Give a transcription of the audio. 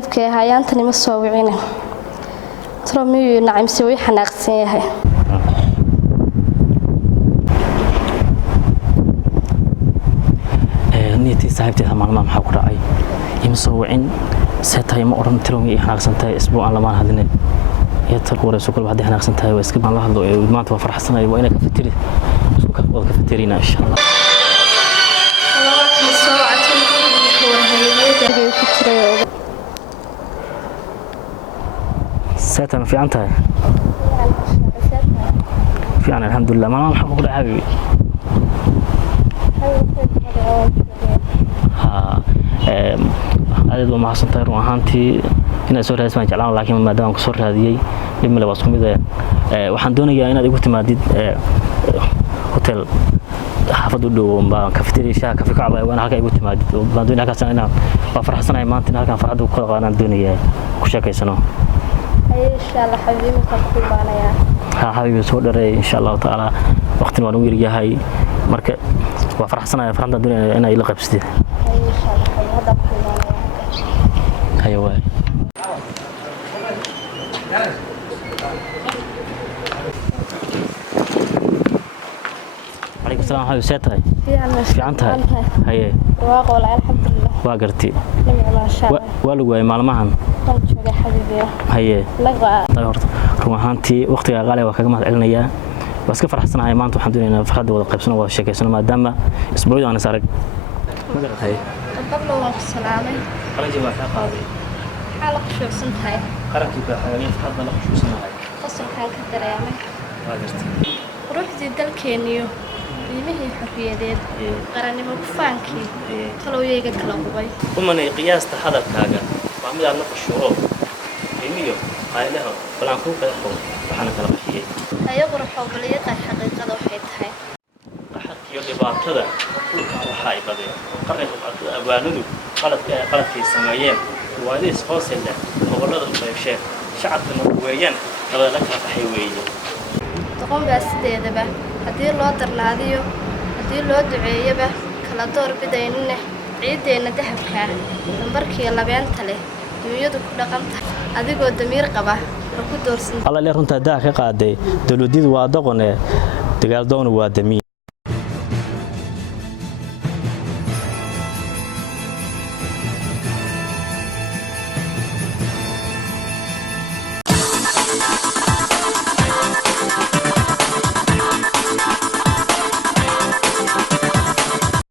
saaxiibkay hayaantani ma soo wicina tramii nacimsi way xanaaqsan yahay niyatii saaxiibtay maalmaha maxaa ku dhacay ima soo wicin seetay ma oran tramii xanaaqsan tahay isbuuc aan lama hadlin يتر ورسول كل واحد إحنا أحسن تاي واسكت عن لحظة ما توفر حسنا وأنا كفتري كفترينا إن شاء الله. ساتم في عنتها. في عنا الحمد لله ما نحب حبيبي. ها هذا ما حصل تاي روحانتي إن سورة اسمها جلال لكن ما دام كسر هذه لما لو أصوم إذا waxaan doonayaa inaad igu timaadid hotel xaafad u dhow baa cafeteria cafe kacbay waan halka igu timaadid baan doonayaa ka sanayna waa faraxsanahay maanta halkan farxad ku qaadan doonayaa ku sheekaysano insha Allah xabiibi ka ku imaanaya xabiibi soo dharay insha Allah taala waqti waan u yiryahay marka waa faraxsanahay farxada doonayaa inay la qabsatid insha Allah hada ku imaanaya aywa عليكم السلام حبيبي سيتاي في عنتها هي واقول الحمد لله واقرتي ما شاء الله والو مaalmahan joogay xabiibi هي laga horta ruuxantii waqtiga qaali waa kaga mahad celinayaa waa iska faraxsanahay maanta waxaan doonayaa farxadda wada qaybsano waa sheekaysano maadaama isbuucii aan sarag magaratay qabla waa salaamay qalajii waa ka qaaday xalaq shuusan tahay qarankii baa xayawaanka hadda la xusuusanahay qasalkan ka dareemay waagartay ruuxdii dalkeeniyo qiimihii xorriyadeed qarannimo ku faankii talooyayga kala qubay kumanay qiyaasta hadalkaaga waa mid aad la qashuuco qiimiyo qaylaha balan ku qeexo waxaana kala qaxiyay ayo qurxo baliyada xaqiiqada waxay tahay qaxadkiyo dhibaatada dhulka waxa ay badeen qarniga abaanadu qaladkay sameeyeen waadiis hoosayda gobolada u qeybsheen shacabkana weeyaan labada la kala qaxay weeyeen doqon baa sideedaba haddii loo darnaadiyo haddii loo duceeyaba kala door bidaynina ciideena dahabka dambarkii labeenta leh dunyadu ku dhaqan tahay adigoo damiir qaba ku doorsan alla le runta daa ka qaaday dawladdu waa doqone dagaal doon waa damiir